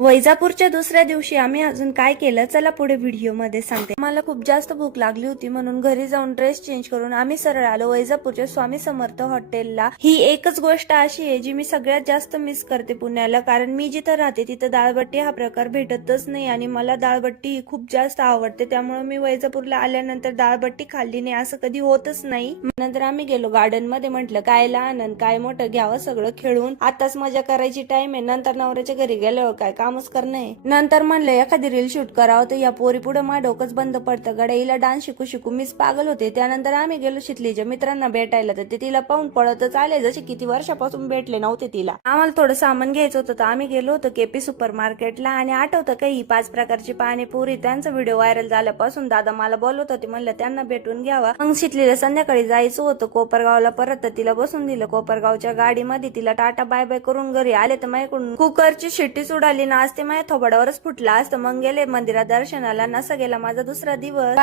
वैजापूरच्या दुसऱ्या दिवशी आम्ही अजून काय केलं? चला पुढे व्हिडिओमध्ये सांगते. मला खूप जास्त भूक लागली होती म्हणून घरी जाऊन ड्रेस चेंज करून आम्ही सरळ आलो. वैजापूरच्या स्वामी समर्थ हॉटेलला. ही एकच गोष्ट अशी आहे जी मी सगळ्यात जास्त मिस करते पुण्याला. कारण मी जिथं राहते तिथं दाळबट्टी हा प्रकार भेटतच नाही आणि मला दाळबट्टी ही खूप जास्त आवडते. त्यामुळे मी वैजापूरला आल्यानंतर दाळबट्टी खाल्ली नाही. असं कधी होतच नाही. नंतर आम्ही गेलो गार्डनमध्ये म्हटलं काय लहान काय मोठं घ्यावं सगळं खेळून. आताच मजा करायची टाइम आहे. नंतर नवऱ्याच्या घरी गेल्यावर काय कामच करणे नंतर म्हणलं एखादी रील शूट करावं तर या पोरी पुढे मा डोकंच बंद पडतं. गड्याईला डान्स शिकू शिकू मीच पागल होते. त्यानंतर आम्ही गेलो शितलीच्या मित्रांना भेटायला. तर ते तिला पाहून पळतच आले जसे किती वर्षापासून भेटले नव्हते तिला. आम्हाला थोडं सामान घ्यायचं होतं तर आम्ही गेलो होतो केपी सुपर मार्केटला आणि आठवतं काही पाच प्रकारची पाणीपुरी त्यांचा व्हिडिओ व्हायरल झाल्यापासून दादा मला बोलवत होते म्हणलं त्यांना भेटून घ्यावा. मग शितलीला संध्याकाळी जायचं होतं कोपरगावला परत. तर तिला बसून दिलं कोपरगावच्या गाडीमध्ये तिला टाटा बाय बाय करून घरी आले. तर माझ्याकडून कुकरची शिट्टीच उडाली ना आज ते माझ्या थोबाडावरच फुटला. असतं मग गेले मंदिरात दर्शनाला नसा गेला. माझा दुसरा दिवस.